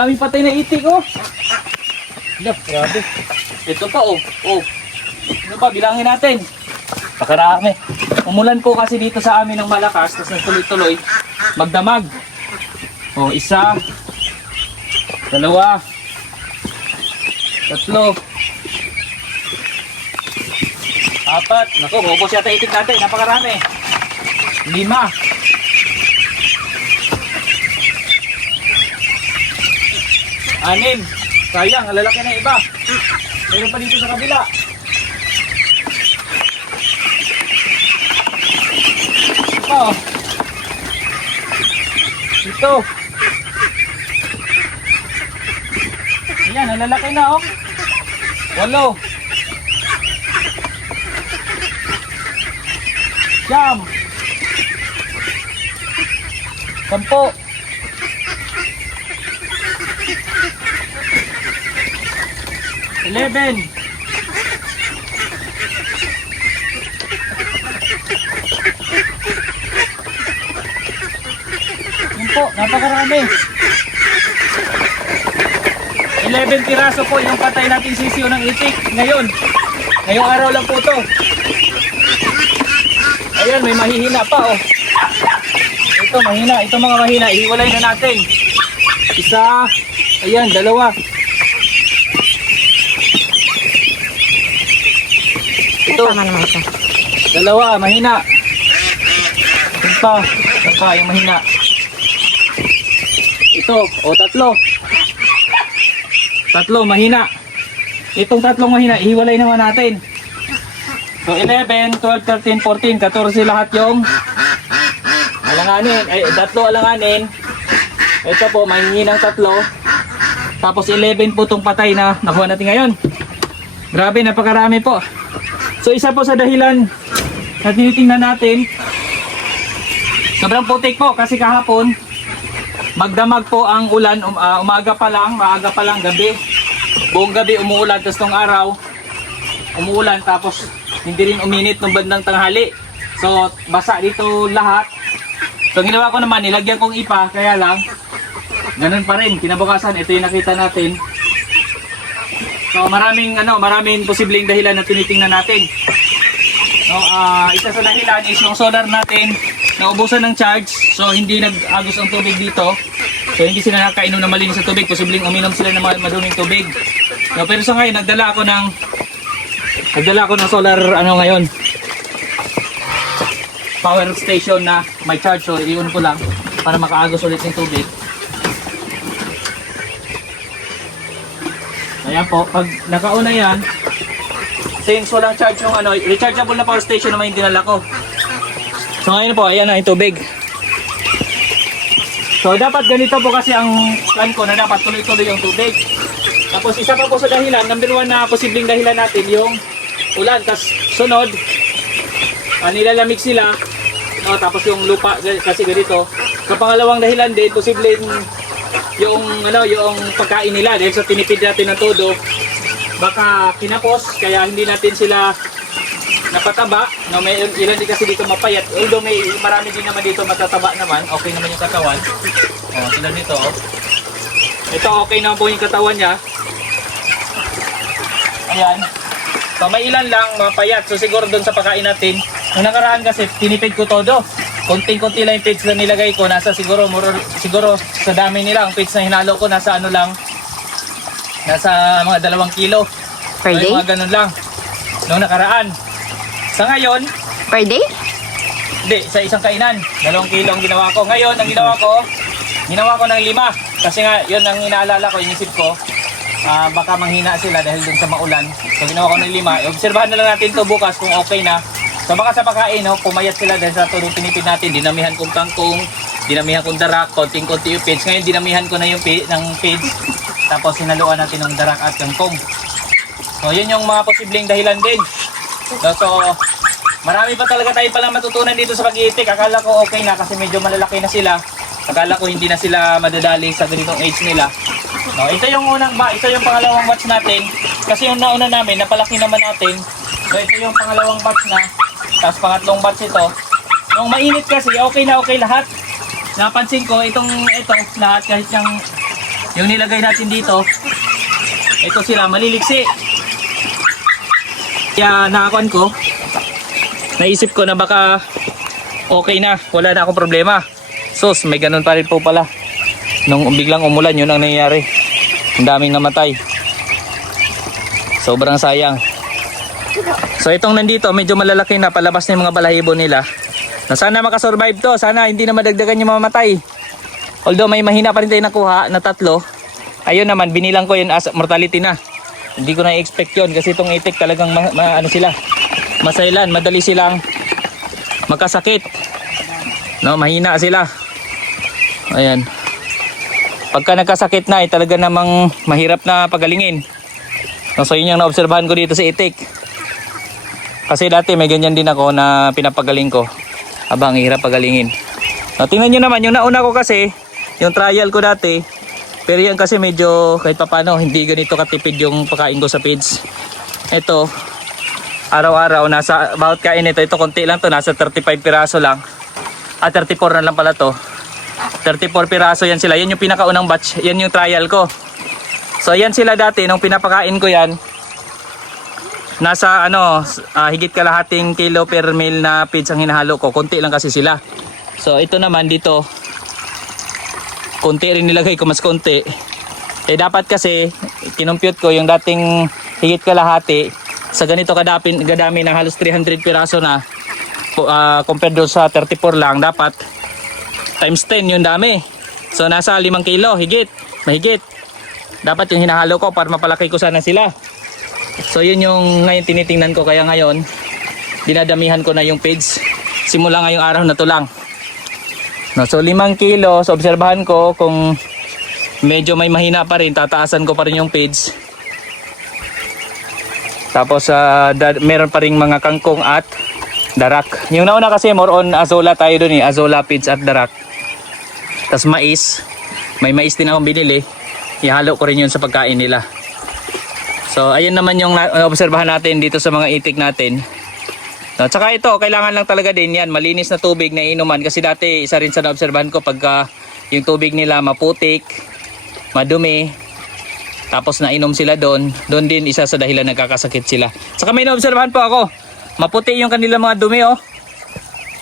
Dami patay na itik, oh. Look, grabe. Ito pa, oh. Oh. Ano pa, bilangin natin. Pakarami. Umulan po kasi dito sa amin ng malakas, tapos nagtuloy-tuloy. Magdamag. Oh, 1, 2, 3, 4, 5, 6. Naku, maubos yata itik natin. Napakarami. 5. 6. Sayang, lalaki na iba. Mayroon pa dito sa kabila. Ito. Ito. Ayan, lalaki na, oh. 8. 9. 10. 11. 10, napakarami. 11 piraso po yung patay nating sisiyo ng itik ngayon. Ngayong araw lang po to. Ayan, may mahihina pa, oh. Ito mahina, ito mga mahina, ihiwalay na natin. 1, ayan, 2. Ito, Tama naman ito. 2, mahina. Ito pa, yung mahina. Ito, o 3. 3, mahina. Itong 3 mahina, ihiwalay naman natin. So 11, 12, 13, 14, 14 lahat yung alanganin. Ay, 3 alanganin. Ito po, mahihinang 3. Tapos 11 po itong patay na nakuha natin ngayon. Grabe, napakarami po. So isa po sa dahilan na tinitingnan natin, sobrang putik po kasi kahapon magdamag po ang ulan, maaga pa lang gabi. Buong gabi umuulan, tapos nung araw umuulan, tapos hindi rin uminit nung bandang tanghali. So basa dito lahat. So ginawa ko naman, nilagyan kong ipa, kaya lang ganun pa rin. Kinabukasan, ito yung nakita natin. So maraming posibleng dahilan na tinitingnan natin. So isa sa dahilan is yung solar natin naubusan ng charge, so hindi nag-agos ang tubig dito. So hindi sila nakainom ng malinis sa tubig, posibleng uminom sila ng maduming tubig. So, pero sa ngayon nagdala ako ng solar ngayon. Power station na may charge, so i-on ko lang para makaagos ulit ng tubig. Ayan po, pag naka-on na yan, since walang charge yung rechargeable na power station naman yung dinala ko. So ngayon po, ayan na yung tubig. So dapat ganito po kasi ang plan ko, na dapat tuloy-tuloy yung tubig. Tapos isa pa po sa dahilan, number 1 na posibleng dahilan natin yung ulan. Tapos sunod, nilalamig sila. Tapos yung lupa kasi ganito. Sa pangalawang dahilan din, posibleng yung pagkain nila, dahil sa tinipid natin ng todo, baka kinapos, kaya hindi natin sila napataba. May ilan din kasi dito mapayat, although may marami din naman dito matataba naman, okay naman yung katawan. Sila dito, ito okay naman po yung katawan niya. Ayan. So may ilan lang mapayat, so siguro doon sa pagkain natin. Nung nakaraan kasi tinipid ko todo, konting-konti lang yung pigs na nilagay ko, nasa siguro sa dami nila, ang pigs na hinalo ko nasa nasa mga 2 kilo. Per day? Mga ganun lang nung nakaraan. Sa ngayon, Per day? hindi, sa isang kainan 2 kilo ang ginawa ko. Ngayon ang ginawa ko ng 5, kasi nga yun ang inaalala ko, inisip ko baka manghina sila dahil dun sa maulan. So ginawa ko ng 5. Obserbahan na lang natin to bukas kung okay na. So baka sa pagkain, pumayat sila dahil sa tulong tinipid natin. Dinamihan kong kangkong, dinamihan kong darak, konting-konti yung pigs. Ngayon dinamihan ko na yung pigs, tapos sinaluan natin ng darak at kangkong. So yun yung mga posibleng dahilan din. So marami pa talaga tayo palang matutunan dito sa pag-iitik. Akala ko okay na kasi medyo malalaki na sila. Akala ko hindi na sila madadali sa ganitong age nila. So ito yung pangalawang batch natin. Kasi yung nauna namin, napalaki naman natin. So ito yung pangalawang batch na. Tapos pangatlong batch ito. Nung mainit kasi, okay na okay lahat. Napansin ko, ito lahat, kahit yung nilagay natin dito, ito sila maliliksi. Kaya nakakuan ko, naisip ko na baka okay na, wala na akong problema. Sus, may ganun pa rin po pala. Nung biglang umulan, yun ang nangyayari. Ang daming namatay. Sobrang sayang. So itong nandito, medyo malalaki na, palabas na yung mga balahibo nila. Na sana makasurvive to, sana hindi na madagdagan yung mamatay. Although may mahina pa rin tayo nakuha na 3. Ayun naman, binilang ko yun as mortality na. Hindi ko na-expect yun kasi itong itik talagang ano sila, masailan, madali silang magkasakit. No, mahina sila. Ayan. Pagka nagkasakit na, talaga namang mahirap na pagalingin. No, so yun yung naobserbahan ko dito sa itik. Kasi dati may ganyan din ako na pinapagaling ko. Abang hirap pagalingin. No, tingnan nyo naman, yung nauna ko kasi, yung trial ko dati, pero yan kasi medyo kahit papano hindi ganito katipid yung pagkain ko sa feeds. Ito, araw-araw nasa bawat kain ito konti lang to, nasa 35 piraso lang. 34 na lang pala to. 34 piraso yan sila. Yan yung pinakaunang batch, yan yung trial ko. So yan sila dati nung pinapakain ko yan. Nasa higit kalahating kilo per meal na feeds ang hinahalo ko. Konti lang kasi sila. So ito naman dito, konti rin nilagay ko, mas konti. Eh dapat kasi kinumpute ko yung dating higit kalahati sa ganito kadami ng halos 300 piraso na compared doon sa 34 lang, dapat times 10 yung dami. So nasa 5 kilo mahigit. Dapat yung hinahalo ko para mapalaki ko sana sila. So yun yung ngayon tinitingnan ko, kaya ngayon dinadamihan ko na yung feeds. Simula ngayong araw na to lang. No, so 5 kilo, so obserbahan ko kung medyo may mahina pa rin, tataasan ko pa rin yung feeds. Tapos meron pa rin mga kangkong at darak. Yung nauna kasi more on azola tayo dun azola feeds at darak. Tapos mais, may mais din akong binili, ihalo ko rin yun sa pagkain nila. So ayun naman yung obserbahan natin dito sa mga itik natin. No, tsaka ito, kailangan lang talaga din yan, malinis na tubig na inuman. Kasi dati, isa rin sa naobserbahan ko, pagka yung tubig nila maputik, madumi, tapos nainom sila doon din isa sa dahilan nagkakasakit sila. Tsaka may naobserbahan po ako, maputi yung kanilang mga dumi, oh.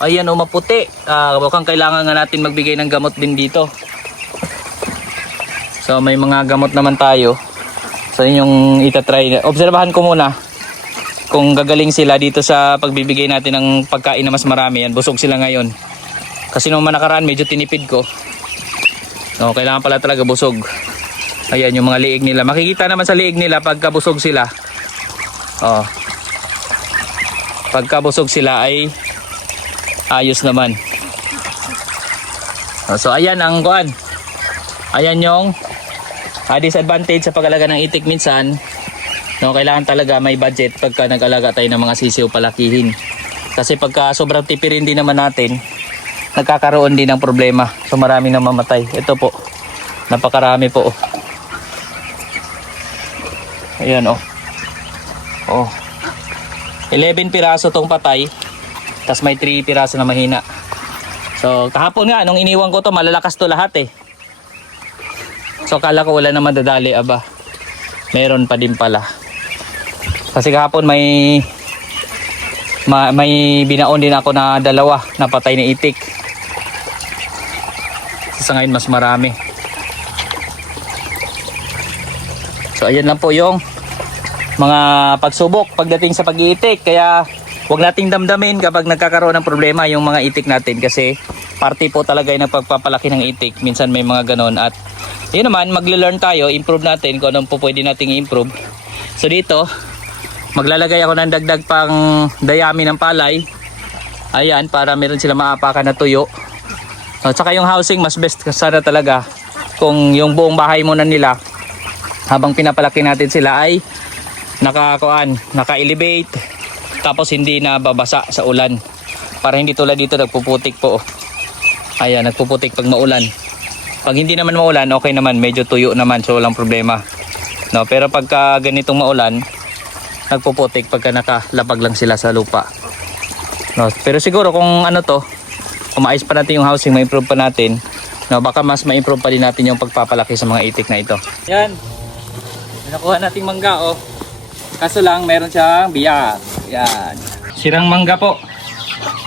Ayan, oh, maputi. Mukhang kailangan nga natin magbigay ng gamot din dito. So may mga gamot naman tayo. So yun yung itatry. Obserbahan ko muna kung gagaling sila dito sa pagbibigay natin ng pagkain na mas marami. Yan, busog sila ngayon. Kasi nung nakaraan medyo tinipid ko. No, kailangan pala talaga busog. Ayan yung mga liig nila. Makikita naman sa liig nila pagka busog sila. Oh. Pagka busog sila ay ayos naman. So ayan ang kuan. Ayan yung disadvantage sa pag-alaga ng itik minsan. No, kailangan talaga may budget pagka nag-alaga tayo ng mga sisiw palakihin. Kasi pagka sobrang tipirin din naman natin, nagkakaroon din ng problema. So marami nang mamatay. Ito po, napakarami po. Ayan, oh. Oh. 11 piraso tong patay, tas may 3 piraso na mahina. So kahapon nga nung iniwan ko to, malalakas to lahat eh. So kala ko wala na madadali, aba meron pa din pala. Kasi kahapon may binaon din ako na 2 na patay na itik. Sa ngayon mas marami. So ayan lang po yung mga pagsubok pagdating sa pag-iitik. Kaya huwag nating damdamin kapag nagkakaroon ng problema yung mga itik natin, kasi parte po talaga yung pagpapalaki ng itik. Minsan may mga ganon, at yun naman, magle-learn tayo, improve natin kung anong po pwede nating i-improve. So dito, maglalagay ako ng dagdag pang dayami ng palay. Ayan, para meron sila maapakan na tuyo. At saka yung housing, mas best sana talaga kung yung buong bahay muna nila, habang pinapalaki natin sila, ay naka-elevate, tapos hindi na babasa sa ulan. Para hindi tulad dito nagpuputik po. Ayan, nagpuputik pag maulan. Pag hindi naman maulan, okay naman, medyo tuyo naman, so walang problema. No, pero pagka ganitong maulan, nagpuputik pagka nakalapag lang sila sa lupa. No, pero siguro kung ano to, kung maayos pa natin yung housing, ma-improve pa natin, No, baka mas ma-improve pa din natin yung pagpapalaki sa mga itik na ito. Yan. Nakuha nating mangga oh. Kaso lang meron siyang biyak. Yan. Sirang mangga po.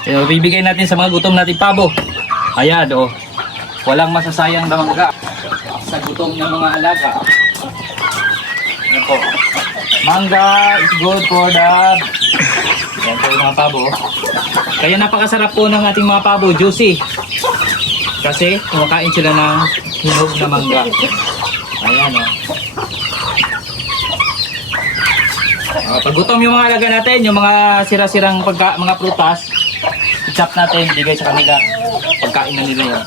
Bibigay natin sa mga gutom nating pabo. Ayan oh. Walang masasayang na mangga sa gutom ng mga alaga. Yan po. Mangga is good for the... Yan po yung mga pabo. Kaya napakasarap po ng ating mga pabo. Juicy. Kasi kumakain sila ng hinog na mangga. Ayan o. Pag gutom yung mga alaga natin, yung mga sira-sirang mga prutas, i-chop natin, bigay sa kanila. Pagkain na nila yun.